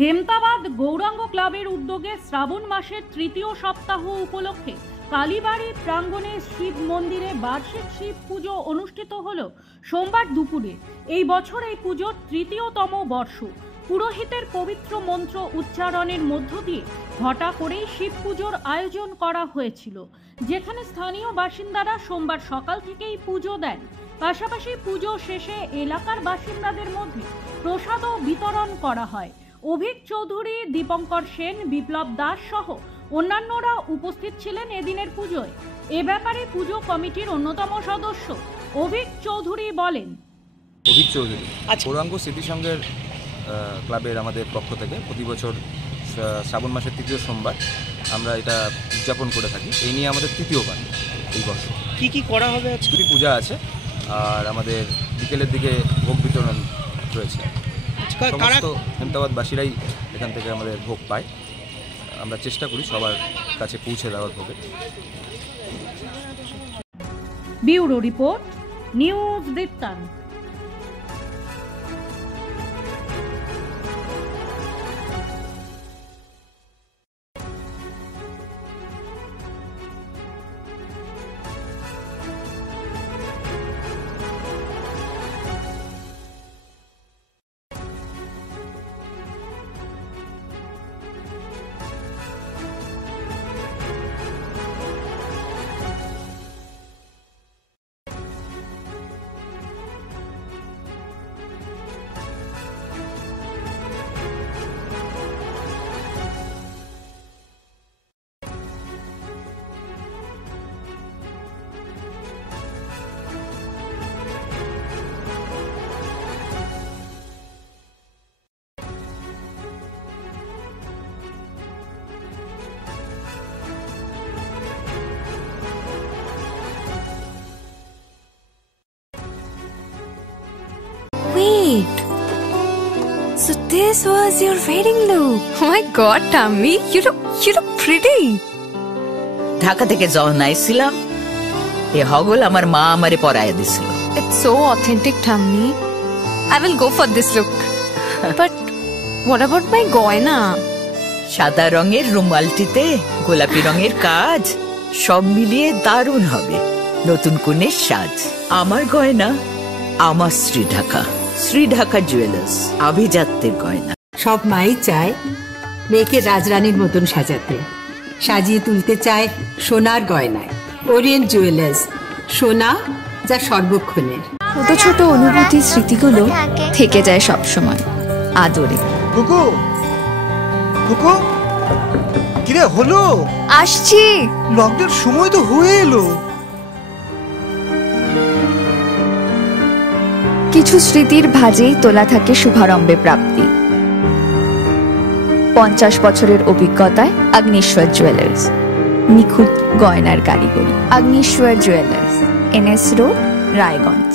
হেমতাবাদ গৌরাঙ্গ ক্লাবের উদ্যোগে শ্রাবণ মাসের তৃতীয় সপ্তাহ উপলক্ষে কালীবাড়ি প্রাঙ্গণে শিব মন্দিরে বার্ষিক শিব পুজো অনুষ্ঠিত হল সোমবার দুপুরে। এই বছর এই পুজোর তৃতীয়তম বর্ষ। পুরোহিতের পবিত্র মন্ত্র উচ্চারণের মধ্য দিয়ে ঘটা করেই শিব পুজোর আয়োজন করা হয়েছিল, যেখানে স্থানীয় বাসিন্দারা সোমবার সকাল থেকেই পুজো দেন। পাশাপাশি পুজো শেষে এলাকার বাসিন্দাদের মধ্যে প্রসাদও বিতরণ করা হয়। অভিক চৌধুরী, দীপঙ্কর সেন, বিপ্লব দাস সহ অন্যান্যরা উপস্থিত ছিলেন এদিনের পুজোয়। এ ব্যাপারে পুজো কমিটির অন্যতম সদস্য অভিক চৌধুরী বলেন, অভিক চৌধুরী গৌরাঙ্গ স্মৃতি সংঘের ক্লাবের আমাদের পক্ষ থেকে প্রতি বছর শ্রাবণ মাসের তৃতীয় সোমবার আমরা এটা উদযাপন করে থাকি। এই নিয়ে আমাদের তৃতীয়বার এই বছর। কি করা হবে? আজকে পূজা আছে আর আমাদের বিকেলের দিকে ভোগ বিতরণ রয়েছে। সমস্ত হেমতাবাদবাসীরাই এখান থেকে আমাদের ভোগ পায়। আমরা চেষ্টা করি সবার কাছে পৌঁছে দেওয়ার ভোগে। ব্যুরো রিপোর্ট, নিউজ বৃত্তান্ত। Wait, so this was your wedding look? Oh my god, Tammy, you look pretty. Dhaka থেকে যখন আইছিলাম এ হগল আমার মা আমারে পরায় দিছিল। It's so authentic, Tammy. I will go for this look. But what about my goina? সাদা রঙের রুমালটিতে গোলাপি রঙের কাজ, সব মিলিয়ে দারুণ হবে নতুন কনের সাজ। আমার গয়না আমার শ্রী ঢাকা জুয়েলার্স, আভিজাত্যের গয়না। সব মাই চায় মেয়েকে রাজরানীর মতন সাজাতে, সাজিয়ে তুলতে চায় সোনার গয়নায়। ওরিয়েন্ট জুয়েলার্স, সোনা যা সর্বক্ষণের। ছোট ছোট অনুভূতি, স্মৃতিগুলো থেকে যায় সব সময় আদরে। কুকু কুকু কিরে হলো? আসছি, লকডাউন সময় তো হয়ে এলো। কিছু স্মৃতির ভাজেই তোলা থাকে শুভারম্ভে প্রাপ্তি। 50 বছরের অভিজ্ঞতায় আগ্নেশ্বর জুয়েলার্স, নিখুঁত গয়নার কারিগরি। Agneshwar jewellers, NS road, Raiganj.